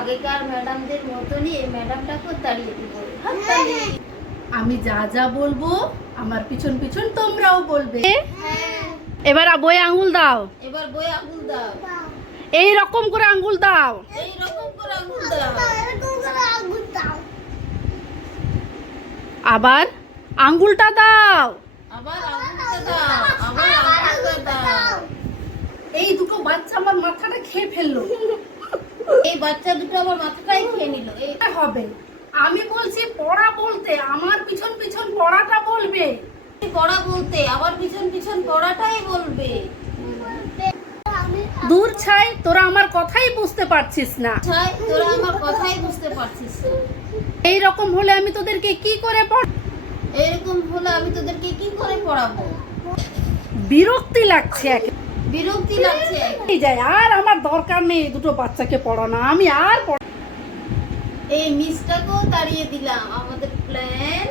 আগেকার ম্যাডামদের মতনই এই ম্যাডামটাকেও তাড়িয়ে দিব। আমি যা যা বলবো আমার পিছন পিছন তোমরাও বলবে। হ্যাঁ, এবার বইয়ে আঙ্গুল দাও, এবার বইয়ে আঙুল দাও, এই রকম করে আঙ্গুল দাও। এই রকম করে আঙুল দাও, আবার আঙ্গুলটা দাও। আবার আঙুলটা দাও, আবার আঙুলটা দাও। এই দুটো বাচ্চা আমার মাথাটা খেয়ে ফেললো। এই বাচ্চা দুটো আমার মাথাটাই খেয়ে নিল। এই এটা হবে। আমি বলছি পড়া বলতে আমার পিছন পিছন পড়াটা বলবে। পড়া বলতে আবার পিছন পিছন পড়াটাই বলবে। দূর ছাই, তোরা আমার কথাই বুঝতে পারছিস না। ছাই, তোরা আমার কথাই বুঝতে পারছিস না। এই রকম হলে আমি তোদেরকে কি করে এরকম হলে আমি তোদেরকে কি করে পড়াবো? বিরক্তি লাগছে একে। বিরক্তি লাগছে। এই যায়, আর আমার দরকার নেই এই দুটো বাচ্চাকে পড়ানো। আমি আর এই মিসটাকেও তাড়িয়ে দিলাম। আমাদের প্ল্যান